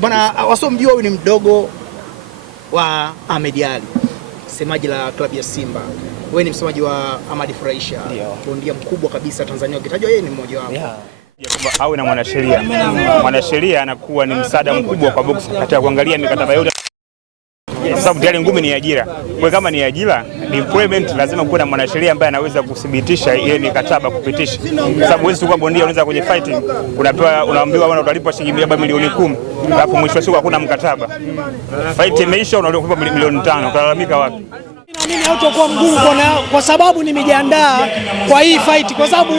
Bwana, wasiomjua huyu ni mdogo wa Ahmed Ally, msemaji la klabu ya Simba. Wewe ni msemaji wa Ahmed Furahisha, bondia mkubwa kabisa Tanzania, ukitajwa yeye ni mmoja wapo. Awe na mwanasheria. Mwanasheria anakuwa ni msaada mkubwa kwa box katika kuangalia mikataba yote, kwa sababu tayari ngumi ni ajira. Kwa kama ni ajira, employment, lazima kuwe na mwanasheria ambaye anaweza kudhibitisha ile mikataba kupitisha, kwa sababu wewe sio bondia unaweza kwenye fighting unaambiwa bwana utalipwa shilingi milioni 10, alafu mwisho wa siku hakuna mkataba, fight imeisha, unalipwa milioni 5, utalalamika wapi? Mimi hautakuwa mgumu kwa sababu nimejiandaa kwa hii fight, kwa sababu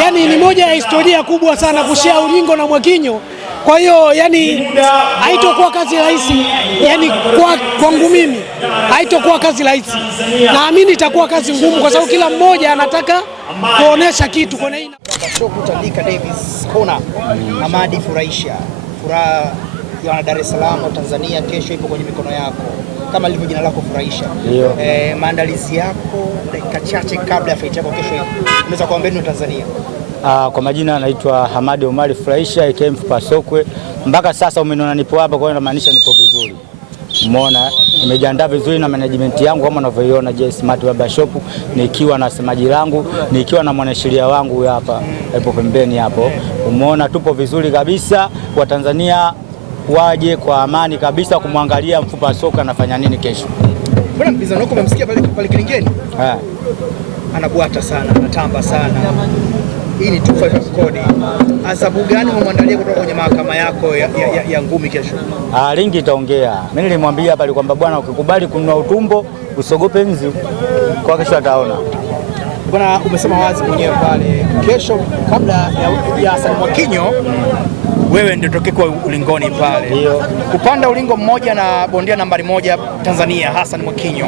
yani ni moja ya historia kubwa sana kushia ulingo na Mwakinyo. Kwa hiyo yani haitokuwa kazi rahisi, yani kwangu mimi haitokuwa kazi rahisi. Naamini itakuwa kazi ngumu kwa sababu kila mmoja anataka kuonesha kitu kwa nini. Kutandika Davis Corner na Ahmed Furahisha. Furaha ya Dar es Salaam Tanzania kesho ipo kwenye mikono yako. Kama lilivyo jina lako Furahisha. Maandalizi yako dakika chache kabla ya fight yako kesho, unaweza kuambia nini Tanzania? Kwa majina anaitwa Hamadi Omari Furahisha aka Mfupa Sokwe. Mpaka sasa umeniona nipo hapa, kwa hiyo inamaanisha nipo vizuri. Umeona nimejiandaa vizuri na management yangu kama unavyoiona J Smart Barber Shop, nikiwa na semaji langu, nikiwa na mwanasheria wangu hapa hapo pembeni hapo. Umeona tupo vizuri kabisa. Wa Tanzania waje kwa amani kabisa kumwangalia Mfupa Sokwe anafanya nini kesho. Bwana mpinzani wako umemsikia pale kilingeni? Anabwata sana, anatamba sana. Hii ni 255 kodi. Adhabu gani umemwandalia kutoka kwenye mahakama yako ya ngumi kesho? Ringi itaongea. Mimi nilimwambia pale kwamba bwana, ukikubali kununua utumbo usogope nzi, kwa kesho ataona. Bwana, umesema wazi mwenyewe pale kesho kabla ya Hassan Mwakinyo wewe ndio tokeko ulingoni pale. Kupanda ulingo mmoja na bondia nambari 1 Tanzania Hassan Mwakinyo,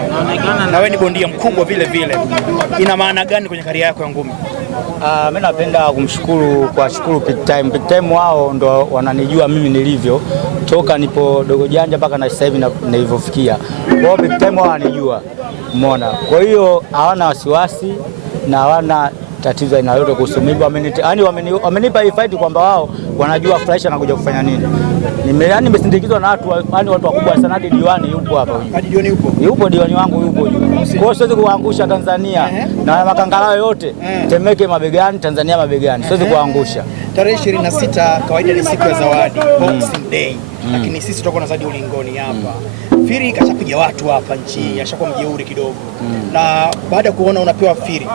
na wewe ni bondia mkubwa vile vile, ina maana gani kwenye karia yako ya ngumi? Mimi napenda kumshukuru Big Time. Big Time wao ndo wananijua mimi nilivyo toka nipo dogo janja mpaka na sasa hivi nilivyofikia. Kwa hiyo Big Time wao wananijua. Umeona? Kwa hiyo hawana wasiwasi na hawana tatizo aina yote kuhusu mimi. Wamenipa hii fight kwamba wao wanajua Furahisha anakuja kufanya nini. Nimesindikizwa na watu wakubwa sana. Hadi diwani yupo hapa. Hadi diwani yupo? Yupo diwani wangu yupo. Kwa hiyo siwezi kuangusha Tanzania na makangalao yote. Temeke mabegani, Tanzania mabegani. Siwezi kuangusha. Tarehe 26 kawaida ni siku ya zawadi, Boxing Day. Lakini sisi tutakuwa na zawadi ulingoni hapa. Firi kashapiga watu hapa nchi, ashakuwa mjeuri kidogo. Na baada ya kuona unapewa Firi,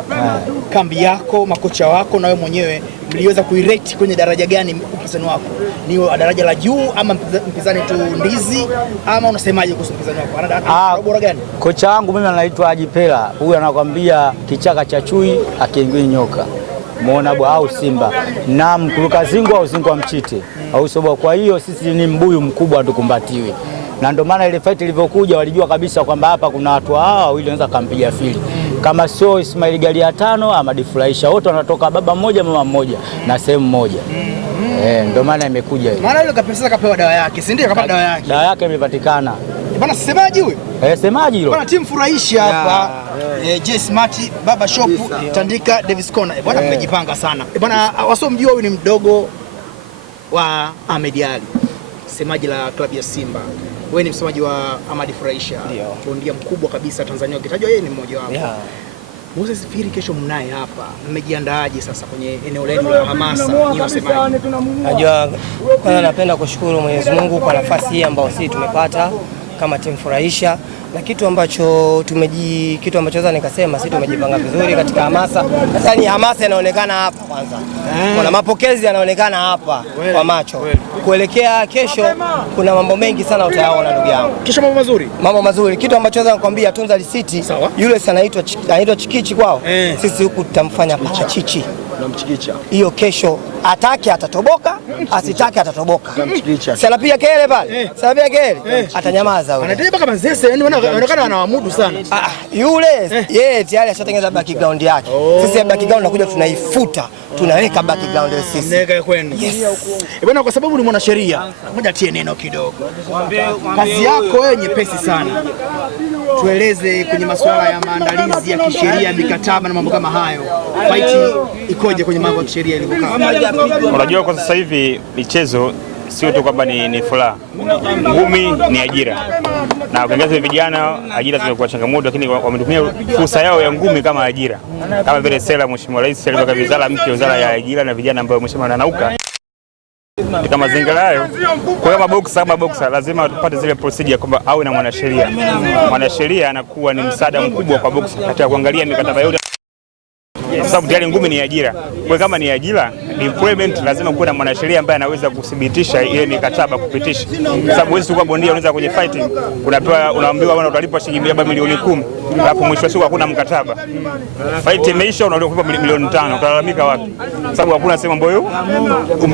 kambi yako, makocha wako na wewe mwenyewe mliweza kuirate kwenye daraja gani mpinzani wako? Ni daraja la juu ama mpinzani tu ndizi, ama unasemaje kuhusu mpinzani wako? Ana bora gani? Kocha wangu mimi anaitwa Ajipela. Huyu anakuambia kichaka cha chui akiingii nyoka. Muona bwa au simba na mkuruka zingo au zingo wa mchite au sobo. Kwa hiyo sisi ni mbuyu mkubwa tukumbatiwe, na ndio maana ile fight ilivyokuja walijua kabisa kwamba hapa kuna watu hawa wawili wanaweza kumpiga Fili, kama sio Ismail Gali ya 5 Ahmed Furahisha, wote wanatoka baba mmoja mama mmoja na sehemu moja. Ndio maana imekuja hiyo. Maana yule kapesa kapewa dawa yake, si ndio? Kapata dawa yake. Dawa yake imepatikana. Bwana semaji huyo? Semaji hilo. Bwana timu Furahisha hapa. J Smart Barber Shop Tandika Davis Corner. Bwana mmejipanga sana. Bwana wasiomjua huyu ni mdogo wa Ahmed Ally, msemaji la klabu ya Simba. Wewe ni msemaji wa Ahmed Furahisha, bondia mkubwa kabisa Tanzania, ukitajwa yeye ni mmoja wapo. Moses Firi kesho mnaye hapa. Mmejiandaaje sasa kwenye eneo lenu la hamasa? Ni wasemaji. Najua kwanza napenda kushukuru Mwenyezi Mungu kwa nafasi hii ambayo sisi tumepata kama timu Furahisha, na kitu ambacho sasa nikasema sisi tumejipanga vizuri katika hamasa. Sasa ni hamasa inaonekana hapa kwanza. Kuna mapokezi yanaonekana hapa kwa macho. Kuelekea kesho kuna mambo mengi sana utayaona ndugu yangu. Kesho mambo mazuri. Mambo mazuri. Kitu ambacho naweza kukwambia tunza risiti. Yule sana anaitwa Chikichi kwao. Sisi huku tutamfanya Pachichi. Tunamchikicha. Hiyo kesho atake atatoboka, asitake atatoboka. Si anapiga kelele pale? Si anapiga kelele? Atanyamaza huyo. Anataka kama zese, yani wanaonekana anawamudu sana. Yule yeye tayari ashatengeneza background yake. Sisi background tunakuja tunaifuta, tunaweka background sisi. Neka kwenu. Bwana, kwa sababu ni mwanasheria, ngoja tie neno kidogo. Kazi yako wewe nyepesi sana. Tueleze kwenye masuala ya maandalizi ya kisheria, mikataba na mambo kama hayo. Fight ikoje kwenye mambo ya kisheria ilivyokaa? Unajua kwa sasa hivi michezo sio tu kwamba ni furaha. Ngumi ni ajira, na ukiangalia vijana, ajira zimekuwa changamoto, lakini wametumia fursa yao ya ngumi kama ajira, kama vile sera Mheshimiwa Rais aliweka wizara mpya, wizara ya ajira na vijana, ambao Mheshimiwa anauka katika mazingira hayo. Kwa kama boxer lazima tupate zile procedure kwamba awe na mwanasheria. Mwanasheria anakuwa ni msaada mkubwa kwa boxer katika kuangalia mikataba yote, kwa sababu tayari ngumi ni ajira. Kwa kama ni ajira, ni employment, lazima kuwe na mwanasheria ambaye anaweza kudhibitisha ile mikataba kupitisha, kwa sababu wewe kwa bondia unaweza kwenye fighting unaambiwa bwana utalipwa shilingi milioni 10, alafu mwisho wa siku hakuna mkataba, fight imeisha, unalipwa milioni 5, utalalamika wapi? Kwa sababu hakuna sema ambayo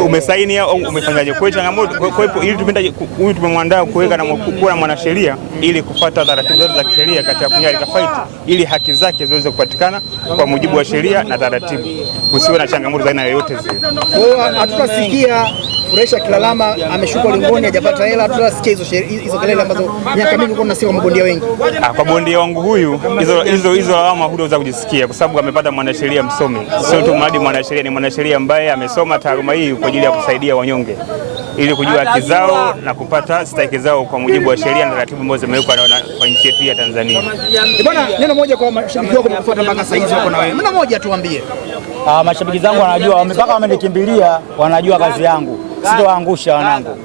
umesaini au umefanyaje. Kwa hiyo changamoto, kwa hiyo ili huyu tumemwandaa kuweka na kuwa na mwanasheria ili kufuata taratibu zote za kisheria katika kunyalika fight, ili haki zake ziweze kupatikana kwa mujibu wa sheria na taratibu, kusiwe na changamoto za aina yoyote zile. Kwa hiyo hatutasikia Furahisha Kilalama ameshuka ulingoni hajapata hela, hatutasikia hizo kelele ambazo miaka mingi kuna sio mabondia wengi. Kwa bondia wangu huyu hizo lawama hudaweza kujisikia, kwa sababu amepata mwanasheria msomi. Sio tu mradi mwanasheria, ni mwanasheria ambaye amesoma taaluma hii kwa ajili ya kusaidia wanyonge ili kujua haki zao na kupata stahiki zao kwa mujibu wa sheria na taratibu ambazo zimewekwa kwa nchi yetu ya Tanzania. Bwana, neno moja kwa mashabiki wako mkufuata mpaka sasa hivi wako na wewe. Neno moja tuambie. Mashabiki zangu wanajua, mpaka wamenikimbilia, wanajua kazi yangu. Sitowaangusha wanangu,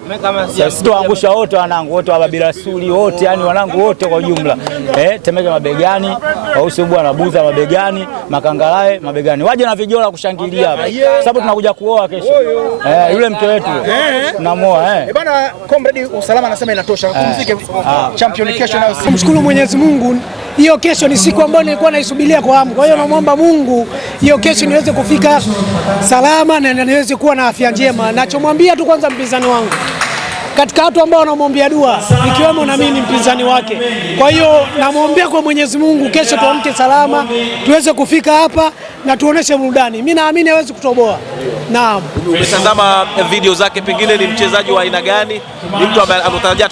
sitowaangusha wote wanangu, wote wa Babi Rasuli wote, yani wanangu wote kwa jumla. Temeke mabegani, Wausi bwana Buza mabegani, Makangalawe mabegani, waje na vijola kushangilia hapa, sababu tunakuja kuoa kesho. Yule mke wetu tunamoa. Bwana comrade, usalama anasema inatosha, kupumzike. Champion kesho nayo. Mshukuru Mwenyezi Mungu, hiyo kesho ni siku ambayo nilikuwa naisubiria kwa hamu. Kwa hiyo naomba Mungu hiyo kesho niweze kufika salama na niweze kuwa na afya njema. Nachomwambia tu kwanza mpinzani wangu, katika watu ambao wanamwombea dua ikiwemo na mimi ni mpinzani wake. Kwa hiyo namwombea kwa Mwenyezi Mungu kesho tuamke salama, tuweze kufika hapa na tuoneshe burudani. Mimi naamini hawezi kutoboa. Naam. Umetazama video zake, pengine ni mchezaji wa aina gani? Ni mtu ambaye anatarajia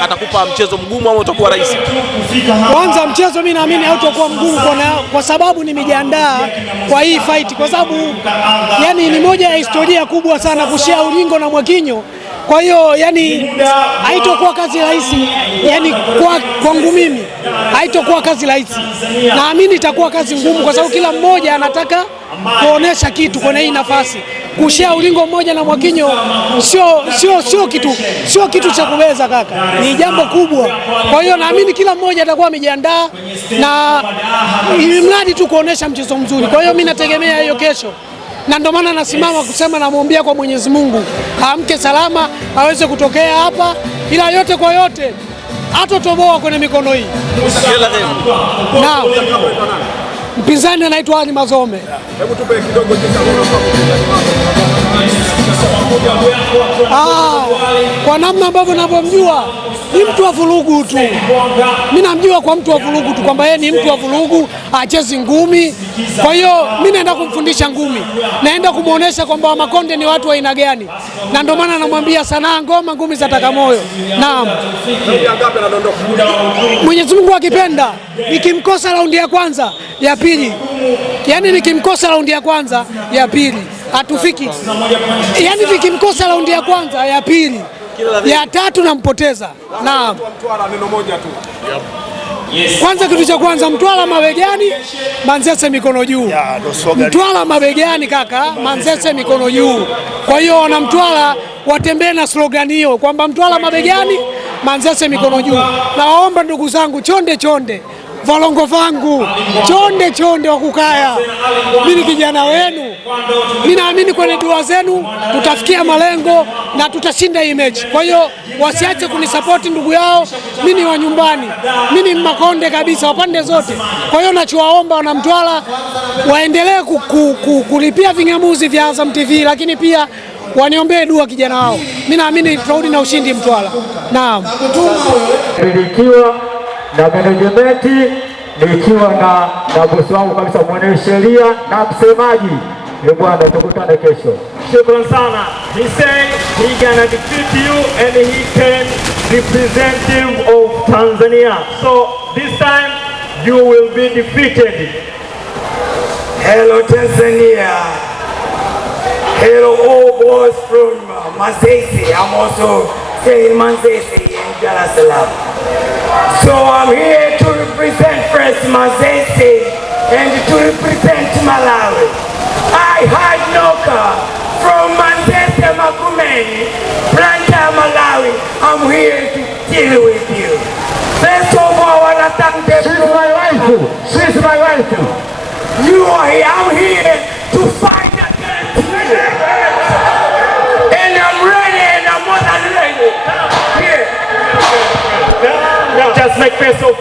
atakupa mchezo mgumu au utakuwa rahisi? Kwanza mchezo mimi naamini hautakuwa mgumu kwa sababu nimejiandaa kwa hii fight, kwa sababu yani ni moja ya historia kubwa sana kushia ulingo na Mwakinyo. Kwa hiyo yani haitokuwa kazi rahisi, yani kwangu mimi haitokuwa kazi rahisi. Naamini itakuwa kazi ngumu, kwa sababu kila mmoja anataka kuonesha kitu kwenye hii nafasi. Kushia ulingo mmoja na Mwakinyo sio kitu cha kubeza kaka, ni jambo kubwa. Kwa hiyo naamini kila mmoja atakuwa amejiandaa na ili mradi tu kuonesha mchezo mzuri. Kwa hiyo mimi nategemea hiyo kesho, na ndio maana nasimama kusema namwombea kwa Mwenyezi Mungu amke salama aweze kutokea hapa, ila yote kwa yote hatotoboa kwenye mikono hii. Na mpinzani anaitwa Ali Mazome. Hebu tupe kidogo kwa namna ambavyo ninavyomjua ni mtu wa vurugu tu. Mimi namjua kwa mtu wa vurugu tu, kwamba yeye ni mtu wa vurugu, achezi ngumi. Kwa hiyo mimi naenda kumfundisha ngumi, naenda kumuonesha kwamba Wamakonde ni watu wa aina gani, na ndio maana namwambia sanaa ngoma ngumi za Takamoyo. Naam. Mwenyezi Mungu akipenda, nikimkosa raundi ya kwanza ya pili, yani nikimkosa raundi ya kwanza ya pili hatufiki, yani nikimkosa raundi ya kwanza ya pili ya tatu nampoteza. Naam. Kwanza kitu cha kwanza, Mtwara mabegani, Manzese mikono juu. Mtwara mabegani kaka, Manzese mikono juu. Kwa hiyo wana Mtwara watembee na slogan hiyo kwamba Mtwara mabegani, Manzese mikono juu. Nawaomba ndugu zangu, chonde chonde valongo vangu, chonde chonde wa kukaya, mimi kijana wenu. Mimi naamini kwenye dua zenu tutafikia malengo na tutashinda hii mechi. Kwa hiyo wasiache kunisapoti ndugu yao, mimi ni wa nyumbani, mimi ni Makonde kabisa pande zote. Kwa hiyo nachowaomba wana Mtwara waendelee kulipia vingamuzi vya Azam TV, lakini pia waniombee dua kijana wao. Mimi naamini tutarudi na ushindi Mtwara. Naam. Na management nikiwa na bosi wangu kabisa, mwanasheria na msemaji. Bwana, tukutane kesho. Shukran sana. He said he gonna defeat you and he can representative of Tanzania. So this time you will be defeated. Hello Tanzania. Hello all boys from Manzese. I'm also saying Manzese in Dar es Salaam. So I'm here to represent first Manzese and to represent Malawi. I had Noka from Manzese Magumeni, Planta, Malawi. I'm here to deal with you. First of all, I want to thank them. She's my wife. She's my wife. You are here. I'm here to fight against you. And I'm ready, and I'm more than ready. Here. Just make face off.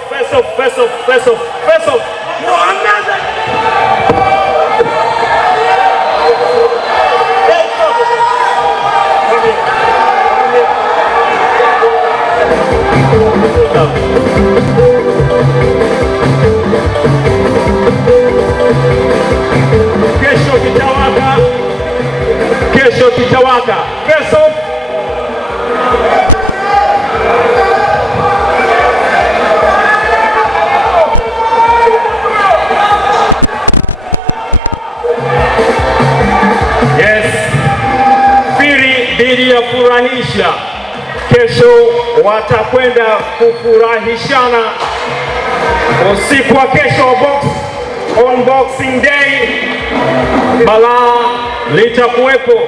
No, I'm not. Kesho kitawaka. Face off. Yes. Firi dhidi ya furahisha. Kesho watakwenda kufurahishana usiku wa kesho on Boxing Day. Balaa litakuwepo.